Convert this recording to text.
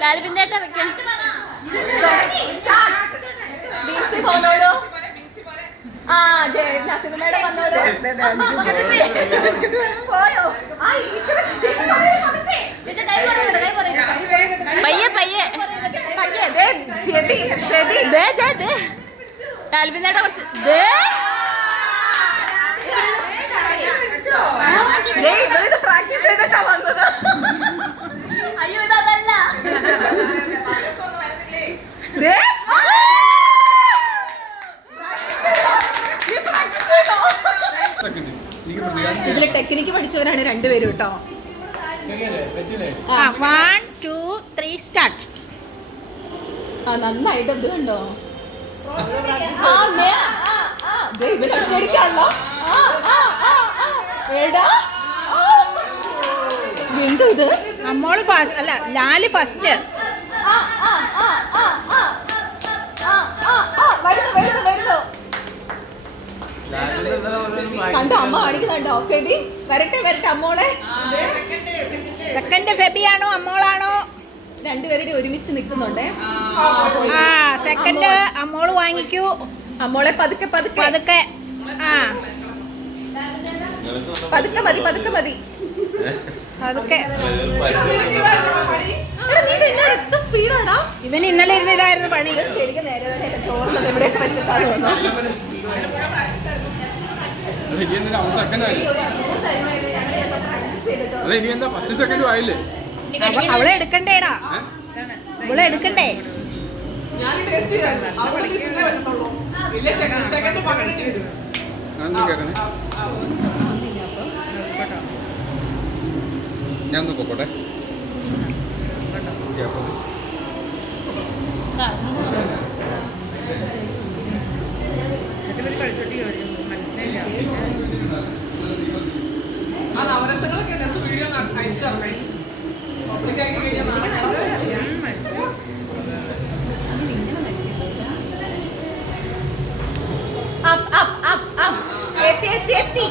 ലാലിപ്പിന്റെ വെക്കാം. സിനിമയുടെ പയ്യെ പയ്യെ ലാലിപ്പിന്റെ പ്രാക്ടീസ് ചെയ്തിട്ടാ വന്നത്. അയ്യോ ഇതല്ല. ഇതില് ടെക്നിക്ക് പഠിച്ചവരാണ് രണ്ടുപേരും കേട്ടോ. 1 2 3 സ്റ്റാർട്ട്. നന്നായിട്ട് ഇത് കണ്ടോ. ഇവരൊറ്റടിക്കാണല്ലോ. എന്തോ ഇത് അമ്മോള് ഫസ്റ്റ് അല്ല ലാല് ഫസ്റ്റ്. കണ്ടോ അമ്മ കാണിക്കുന്നുണ്ടോ. ഫെബി വരട്ടെ വരട്ടെ അമ്മോളെ. സെക്കൻഡ് ഫെബിയാണോ അമ്മോളാണോ? രണ്ടുപേരുടെ ഒരുമിച്ച് നിൽക്കുന്നുണ്ടേ. സെക്കൻഡ് അമ്മോള് വാങ്ങിക്കൂ. അമ്മോളെ പതുക്കെ പതുക്കെ പതുക്കെ. പതുക്കെ മതി പതുക്കെ മതി. ഇവൻ ഇന്നലെ ഇരുന്നില്ലായിരുന്നു പണി. ശരിക്കും നേരെ ചോറിനത് എവിടെയൊക്കെ വെച്ചിട്ടാണ്. അവളെ എടുക്കണ്ടേടാ. അവളെ എടുക്കണ്ടേ. ഞാൻ നോക്കട്ടെ. നവരസങ്ങളൊക്കെ വീഡിയോ അയച്ചു തരണേ. പബ്ലിക്കായിട്ട് കഴിഞ്ഞാൽ എത്തി